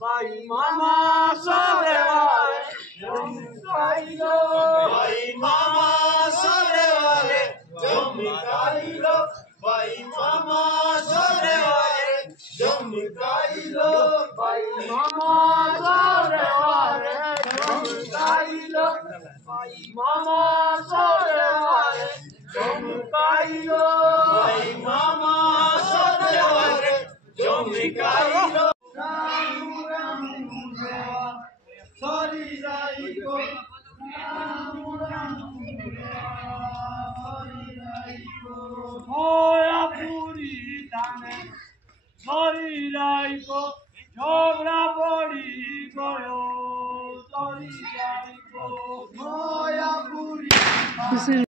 भाई मामा सोरे वाले जमकाई लो भाई मामा सोरे वाले जमकाई लो भाई मामा सोरे वाले जमकाई लो भाई मामा सोरे वाले जमकाई लो भाई मामा सोरे वाले जमकाई लो भाई मामा सोरे वाले जमकाई लो Sorry, Raiko. Hoya puri dane. Sorry, Raiko. Jobra body goyo. Sorry, Raiko. Hoya puri.